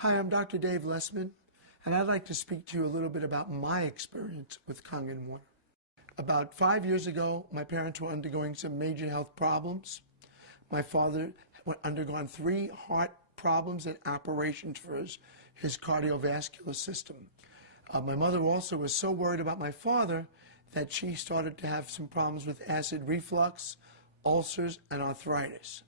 Hi, I'm Dr. Dave Lesman, and I'd like to speak to you a little bit about my experience with Kangen water. About 5 years ago, my parents were undergoing some major health problems. My father had undergone 3 heart problems and operations for his cardiovascular system. My mother also was so worried about my father that she started to have some problems with acid reflux, ulcers, and arthritis.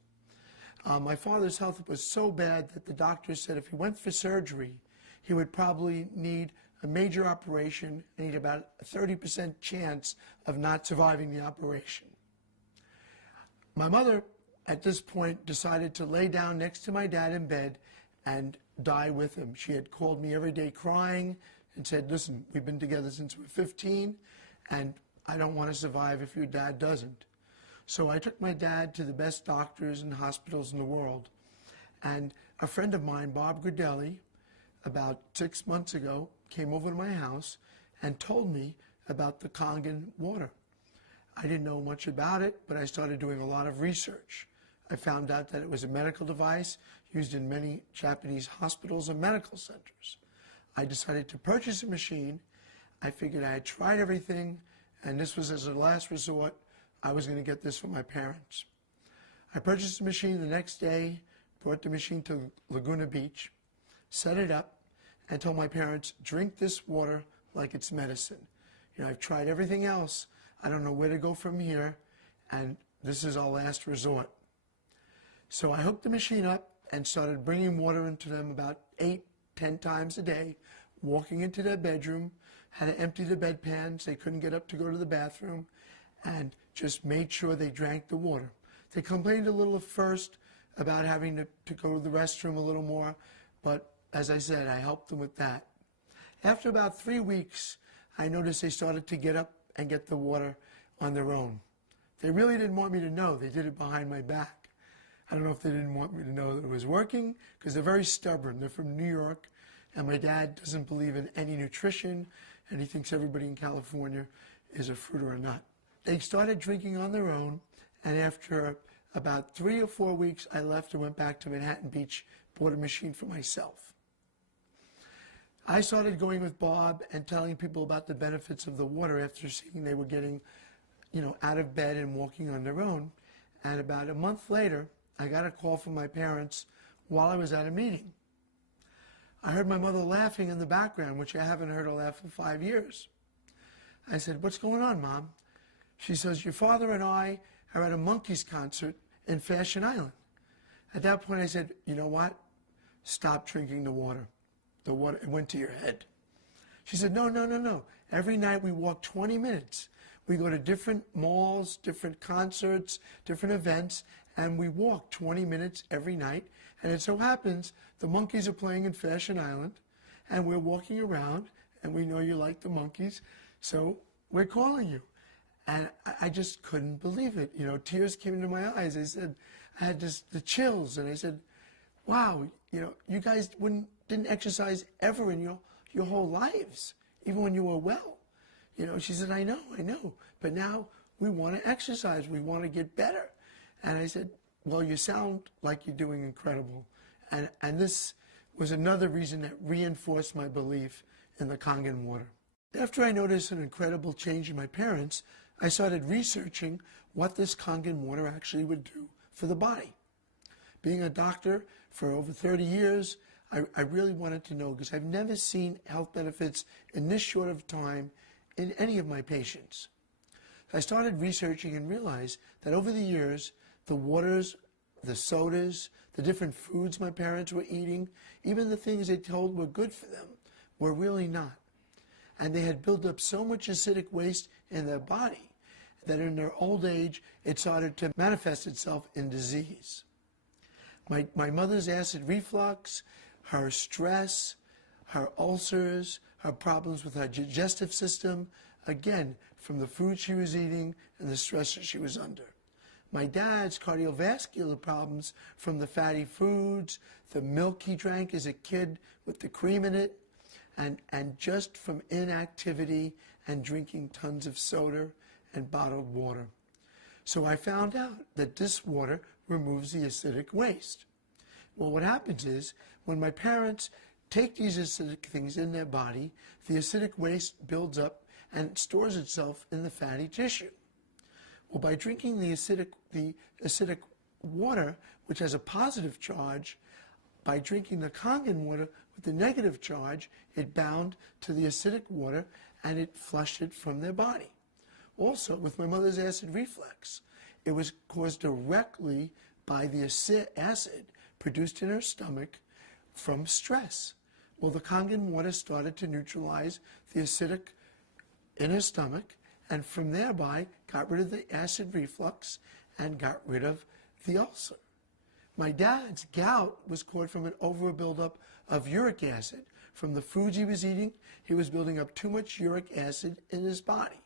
My father's health was so bad that the doctors said if he went for surgery, he would probably need a major operation and he'd about a 30% chance of not surviving the operation. My mother, at this point, decided to lay down next to my dad in bed and die with him. She had called me every day crying and said, listen, we've been together since we're 15, and I don't want to survive if your dad doesn't. So I took my dad to the best doctors and hospitals in the world. And a friend of mine, Bob Gridelli, about 6 months ago, came over to my house and told me about the Kangen water. I didn't know much about it, but I started doing a lot of research. I found out that it was a medical device used in many Japanese hospitals and medical centers. I decided to purchase a machine. I figured I had tried everything, and this was as a last resort. I was going to get this for my parents. I purchased the machine the next day, brought the machine to Laguna Beach, set it up, and told my parents, drink this water like it's medicine. You know, I've tried everything else. I don't know where to go from here, and this is our last resort. So I hooked the machine up and started bringing water into them about 8, 10 times a day, walking into their bedroom, had to empty the bedpans. They couldn't get up to go to the bathroom, and just made sure they drank the water. They complained a little at first about having to go to the restroom a little more, but as I said, I helped them with that. After about 3 weeks, I noticed they started to get up and get the water on their own. They really didn't want me to know. They did it behind my back. I don't know if they didn't want me to know that it was working, because they're very stubborn. They're from New York, and my dad doesn't believe in any nutrition, and he thinks everybody in California is a fruit or a nut. They started drinking on their own, and after about 3 or 4 weeks, I left and went back to Manhattan Beach, bought a machine for myself. I started going with Bob and telling people about the benefits of the water after seeing they were getting, out of bed and walking on their own. And about a month later, I got a call from my parents while I was at a meeting. I heard my mother laughing in the background, which I haven't heard her laugh in 5 years. I said, what's going on, Mom? She says, your father and I are at a Monkees concert in Fashion Island. At that point, I said, you know what? Stop drinking the water. The water, it went to your head. She said, no, no, no, no. Every night we walk 20 minutes. We go to different malls, different concerts, different events, and we walk 20 minutes every night. And it so happens the Monkees are playing in Fashion Island, and we're walking around, and we know you like the Monkees, so we're calling you. And I just couldn't believe it. Tears came into my eyes. I said, I had the chills, and I said, wow, you guys didn't exercise ever in your whole lives, even when you were well. She said, I know, but now we want to exercise. We want to get better. And I said, well, you sound like you're doing incredible. And this was another reason that reinforced my belief in the Kangen water. After I noticed an incredible change in my parents, I started researching what this Kangen water actually would do for the body. Being a doctor for over 30 years, I really wanted to know, because I've never seen health benefits in this short of time in any of my patients. I started researching and realized that over the years, the waters, the sodas, the different foods my parents were eating, even the things they told were good for them, were really not. And they had built up so much acidic waste in their body that in their old age, it started to manifest itself in disease. My mother's acid reflux, her stress, her ulcers, her problems with her digestive system, again, from the food she was eating and the stress that she was under. My dad's cardiovascular problems from the fatty foods, the milk he drank as a kid with the cream in it, and just from inactivity and drinking tons of soda and bottled water. So I found out that this water removes the acidic waste. Well, what happens is, When my parents take these acidic things in their body, the acidic waste builds up and stores itself in the fatty tissue. Well, by drinking the acidic water, which has a positive charge, by drinking the Kangen water with the negative charge, it bound to the acidic water and it flushed it from their body. Also, with my mother's acid reflux, it was caused directly by the acid produced in her stomach from stress. Well, the Kangen water started to neutralize the acidic in her stomach, and from thereby got rid of the acid reflux and got rid of the ulcer. My dad's gout was caused from an over buildup of uric acid. From the foods he was eating, he was building up too much uric acid in his body.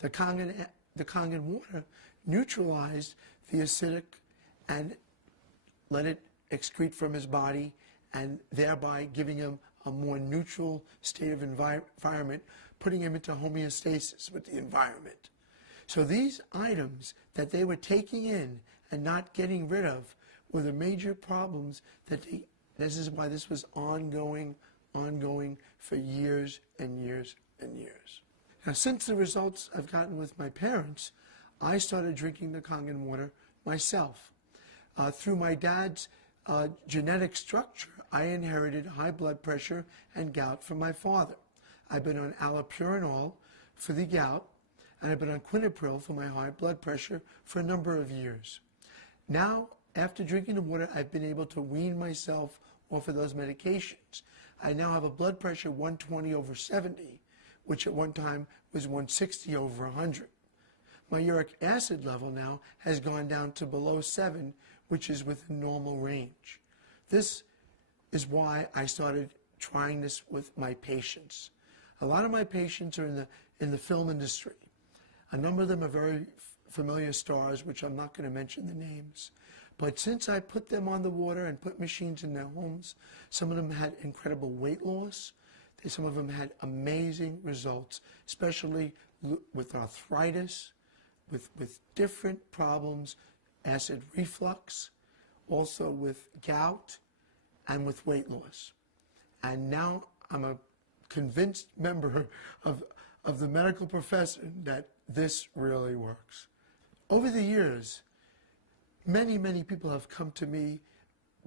The Kangen water neutralized the acidic and let it excrete from his body, and thereby giving him a more neutral state of environment, putting him into homeostasis with the environment. So these items that they were taking in and not getting rid of were the major problems this is why this was ongoing for years and years and years. Now, since the results I've gotten with my parents, I started drinking the Kangen water myself. Through my dad's genetic structure, I inherited high blood pressure and gout from my father. I've been on allopurinol for the gout, and I've been on quinapril for my high blood pressure for a number of years. Now, after drinking the water, I've been able to wean myself off of those medications. I now have a blood pressure 120/70, which at one time was 160/100. My uric acid level now has gone down to below 7, which is within normal range. This is why I started trying this with my patients. A lot of my patients are in the film industry. A number of them are very familiar stars, which I'm not going to mention the names. But since I put them on the water and put machines in their homes, some of them had incredible weight loss. Some of them had amazing results, especially with arthritis, with different problems, acid reflux, also with gout, and with weight loss. And now I'm a convinced member of the medical profession that this really works. Over the years, many, many people have come to me,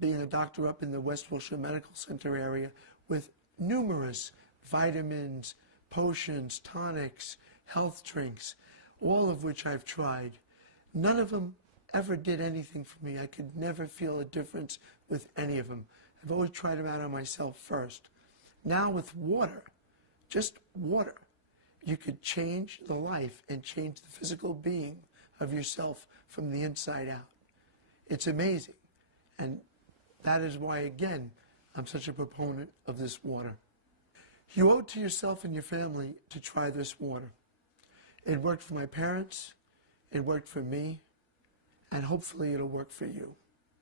being a doctor up in the West Wilshire Medical Center area, with numerous vitamins, potions, tonics, health drinks, all of which I've tried. None of them ever did anything for me. I could never feel a difference with any of them. I've always tried them out on myself first. Now with water, just water, you could change the life and change the physical being of yourself from the inside out. It's amazing. And that is why, again, I'm such a proponent of this water. You owe it to yourself and your family to try this water. It worked for my parents, it worked for me, and hopefully it'll work for you.